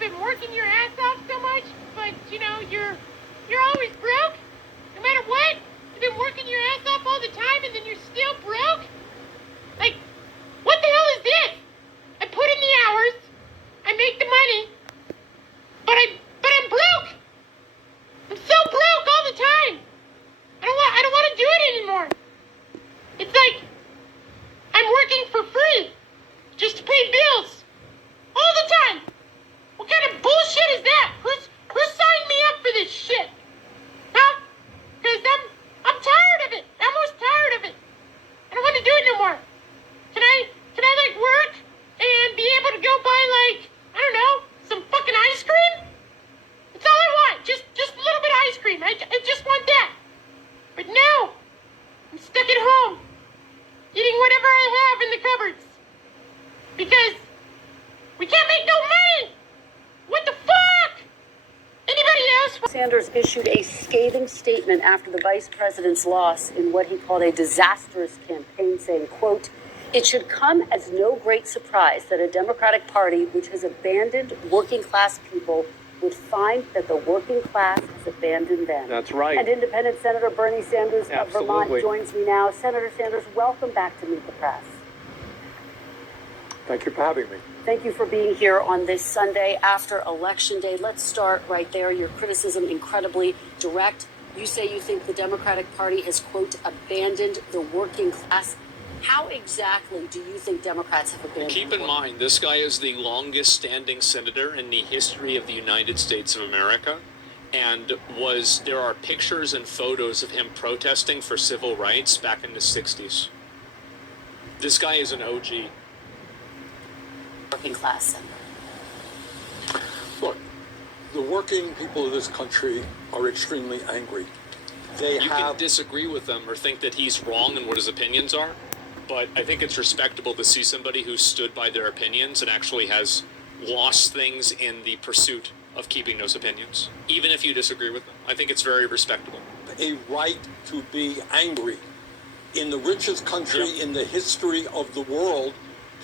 you've been working your ass off so much, but you're always broke. No matter what, you've been working your ass off all the time, and then you're still broke. Like, what the hell is this? I put in the hours, I make the money, but I'm broke. I'm so broke all the time. I don't want to do it anymore. It's like I'm working for free just to pay bills all the time. What kind of bullshit is that? Who signed me up for this shit? Huh? Because I'm tired of it. I'm almost tired of it. I don't want to do it no more. Can I like work and be able to go buy like, I don't know, some fucking ice cream? That's all I want. Just a little bit of ice cream. I just want that. But no, I'm stuck at home, eating whatever I have in the cupboards. Because we can't make no money. What the fuck? Anybody else? Sanders issued a scathing statement after the vice president's loss in what he called a disastrous campaign, saying, quote, "It should come as no great surprise that a Democratic Party which has abandoned working class people would find that the working class has abandoned them." That's right. And Independent Senator Bernie Sanders of Vermont joins me now. Senator Sanders, welcome back to Meet the Press. Thank you for having me. Thank you for being here on this Sunday after Election Day. Let's start right there. Your criticism, incredibly direct. You say you think the Democratic Party has, quote, abandoned the working class. How exactly do you think Democrats have abandoned? Keep in mind, this guy is the longest standing senator in the history of the United States of America. And there are pictures and photos of him protesting for civil rights back in the 60s. This guy is an OG. Working class senator. Look, the working people of this country are extremely angry. You can disagree with them or think that he's wrong in what his opinions are, but I think it's respectable to see somebody who stood by their opinions and actually has lost things in the pursuit of keeping those opinions, even if you disagree with them. I think it's very respectable. A right to be angry. In the richest country in the history of the world,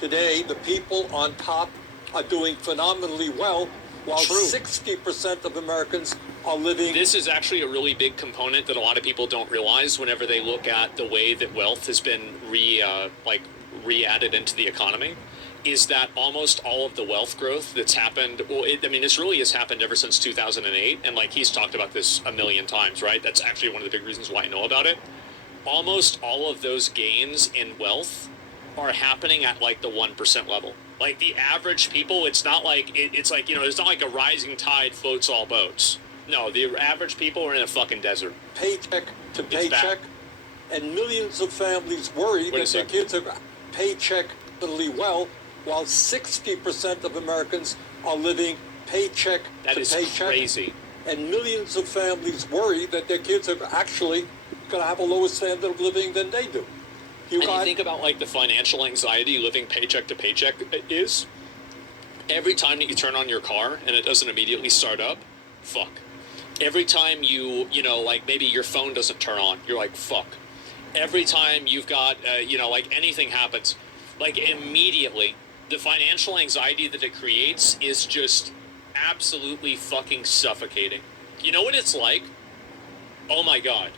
today the people on top are doing phenomenally well, while 60% of Americans are living... This is actually a really big component that a lot of people don't realize whenever they look at the way that wealth has been re-added into the economy, is that almost all of the wealth growth that's happened, this really has happened ever since 2008, and he's talked about this a million times, right? That's actually one of the big reasons why I know about it. Almost all of those gains in wealth are happening at the 1% level. Like the average people, it's not like it's not like a rising tide floats all boats. No, the average people are in a fucking desert. Paycheck to paycheck, and millions of families worry that their kids are paycheck really well, while 60% of Americans are living paycheck to paycheck. That is crazy. And millions of families worry that their kids are actually going to have a lower standard of living than they do. You think about the financial anxiety living paycheck to paycheck is. Every time that you turn on your car and it doesn't immediately start up, fuck. Every time maybe your phone doesn't turn on, you're like, fuck. Every time you've got, anything happens, immediately, the financial anxiety that it creates is just absolutely fucking suffocating. You know what it's like? Oh my God.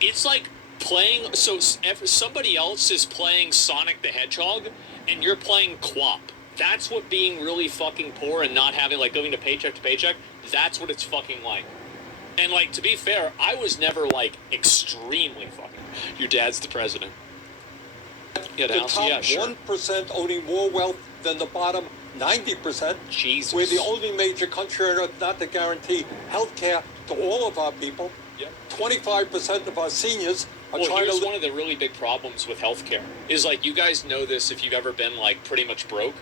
It's like playing, somebody else is playing Sonic the Hedgehog and you're playing QWOP. That's what being really fucking poor and not having going to paycheck, that's what it's fucking like. And to be fair, I was never extremely fucking. Your dad's the president. The top 1% owning more wealth than the bottom 90%. Jesus. We're the only major country on earth not to guarantee health care to all of our people. Yep. 25% of our seniors are trying to... Here's one of the really big problems with healthcare is you guys know this if you've ever been pretty much broke,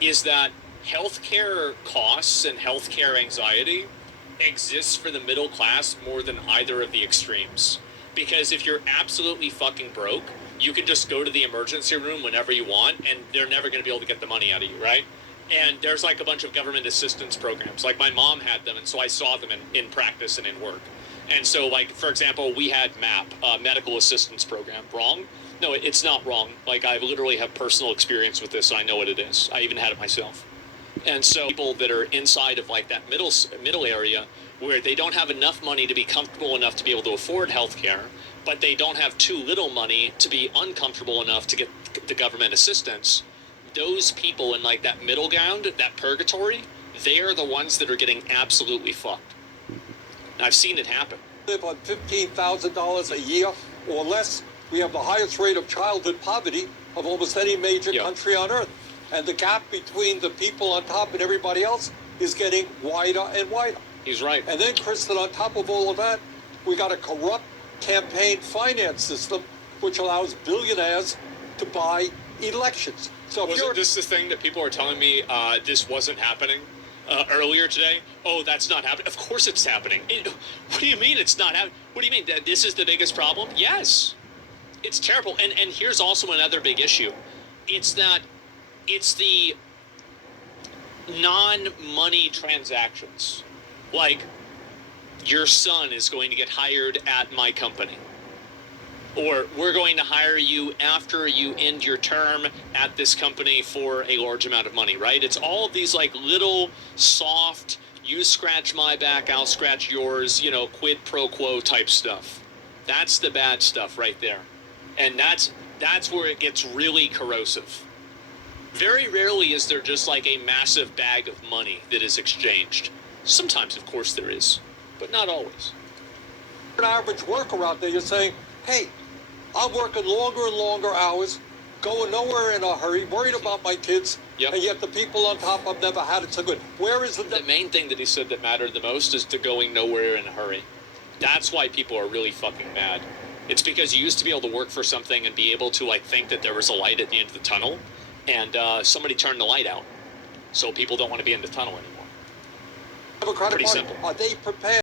is that healthcare costs and healthcare anxiety exists for the middle class more than either of the extremes. Because if you're absolutely fucking broke, you can just go to the emergency room whenever you want and they're never going to be able to get the money out of you, right? And there's a bunch of government assistance programs. My mom had them, and so I saw them in practice and in work. And so, for example, we had MAP, Medical Assistance Program. Wrong? No, it's not wrong. I literally have personal experience with this, and I know what it is. I even had it myself. And so people that are inside of like that middle area where they don't have enough money to be comfortable enough to be able to afford health care, but they don't have too little money to be uncomfortable enough to get the government assistance, those people in like that middle ground, that purgatory, they are the ones that are getting absolutely fucked. And I've seen it happen. Live on $15,000 a year or less. We have the highest rate of childhood poverty of almost any major country on earth. And the gap between the people on top and everybody else is getting wider and wider. He's right. And then, Kristen, on top of all of that, we got a corrupt campaign finance system which allows billionaires to buy elections. So Wasn't this the thing that people are telling me this wasn't happening earlier today? Oh, that's not happening. Of course it's happening. What do you mean it's not happening? What do you mean? That this is the biggest problem? Yes. It's terrible. And here's also another big issue. It's the non-money transactions. Like, your son is going to get hired at my company. Or we're going to hire you after you end your term at this company for a large amount of money, right? It's all of these like little soft, you scratch my back, I'll scratch yours, quid pro quo type stuff. That's the bad stuff right there. And that's where it gets really corrosive. Very rarely is there just like a massive bag of money that is exchanged. Sometimes, of course, there is, but not always. An average worker out there, you're saying, hey, I'm working longer and longer hours, going nowhere in a hurry, worried about my kids, and yet the people on top have never had it so good. Where is the main thing that he said that mattered the most is the going nowhere in a hurry. That's why people are really fucking mad. It's because you used to be able to work for something and be able to like think that there was a light at the end of the tunnel, and somebody turned the light out, so people don't want to be in the tunnel anymore. Democratic Pretty Party, simple. are they prepared?